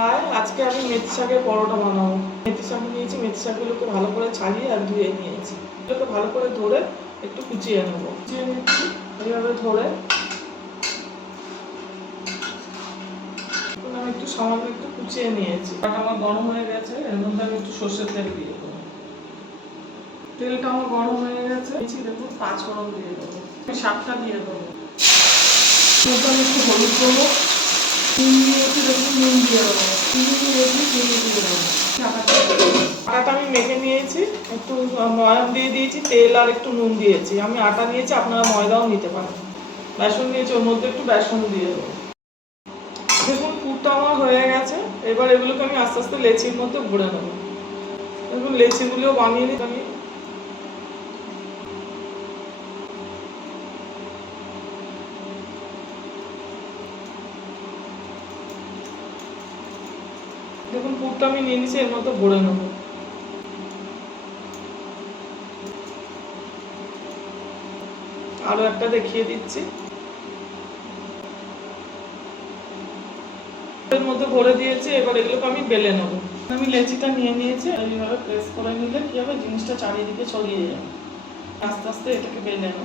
আর আজকে আমি মেথি শাকের পরোটা বানাবো। মেথি শাক নিয়েছি, মেথি শাকগুলোকে ভালো করে ছাড়িয়ে আর ধুয়ে নিয়েছি। এগুলোকে ভালো করে ধরে একটু কুচিয়ে নেবো। কুচিয়ে নিচ্ছি এইভাবে ধরে। আমি একটু সামান্য একটু কুচিয়ে নিয়েছি। আমার গরম হয়ে গেছে, এর মধ্যে আমি একটু সর্ষের তেল দিয়ে দেবো। তেলটা আমার গরম হয়ে গেছে, দেখুন 5 ফোড়ন দিয়ে দেবো। শাকটা দিয়ে দেবো। আমি একটু হলুদ দেবো, নুন দিয়েছি, দেখুন নুন দিয়ে দেবো। চিনি দিয়েছি, চিনি দিয়ে দেবো। আটাটা আমি মেখে নিয়েছি, একটু ময়াম দিয়ে দিয়েছি, তেল আর একটু নুন দিয়েছি। আমি আটা নিয়েছি, আপনারা ময়দাও নিতে পারেন। বেসন নিয়েছি, ওর মধ্যে একটু বেসন দিয়ে দেবো। দেখুন পুরটা আমার হয়ে গেছে। এবার এগুলোকে আমি আস্তে আস্তে লেচির মধ্যে ভরে নেবো। দেখুন লেচিগুলোও বানিয়ে নিই আমি। দেখুন পুরটা আমি নিয়ে নিচ্ছি, এর মধ্যে ভরে নেবো। আরও একটা দেখিয়ে দিচ্ছি। এর মধ্যে ভরে দিয়েছি, এবার এগুলোকে আমি বেলে নেবো। আমি লেচিটা নিয়ে নিয়েছি, এইভাবে প্রেস করে নিলে কি হবে, জিনিসটা চারিদিকে ছড়িয়ে যাবে। আস্তে আস্তে এটাকে বেলে নেবো।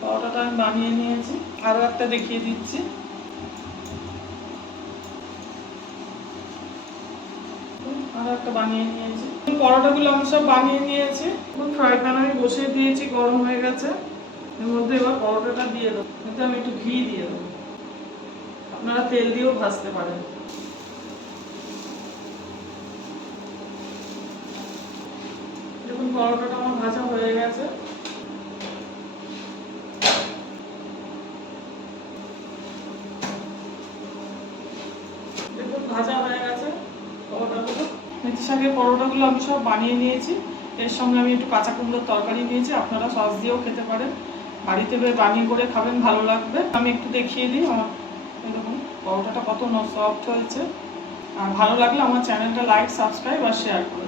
পরোটাটা আমি বানিয়ে নিয়েছি, আরও একটা দেখিয়ে দিচ্ছি। আরও একটা বানিয়ে নিয়েছি। পরোটাগুলো আমি সব বানিয়ে নিয়েছি। ফ্রাই প্যান আমি বসিয়ে দিয়েছি, গরম হয়ে গেছে। এর মধ্যে এবার পরোটাটা দিয়ে দেবো। এতে আমি একটু ঘি দিয়ে দেবো, আপনারা তেল দিয়েও ভাজতে পারেন। দেখুন পরোটাটা আমার ভাজা হয়ে গেছে। দেখুন ভাজা হয়ে গেছে পরোটাগুলো। মেথি শাকের পরোটাগুলো আমি সব বানিয়ে নিয়েছি। এর সঙ্গে আমি একটু কাঁচা কুমড়োর তরকারি নিয়েছি, আপনারা সস দিয়েও খেতে পারেন। বাড়িতে বানিয়ে করে খাবেন, ভালো লাগবে। আমি একটু দেখিয়ে দিই আমার দেখুন পরোটাটা কত সফট হয়েছে। আর ভালো লাগলে আমার চ্যানেলটা লাইক, সাবস্ক্রাইব আর শেয়ার করুন।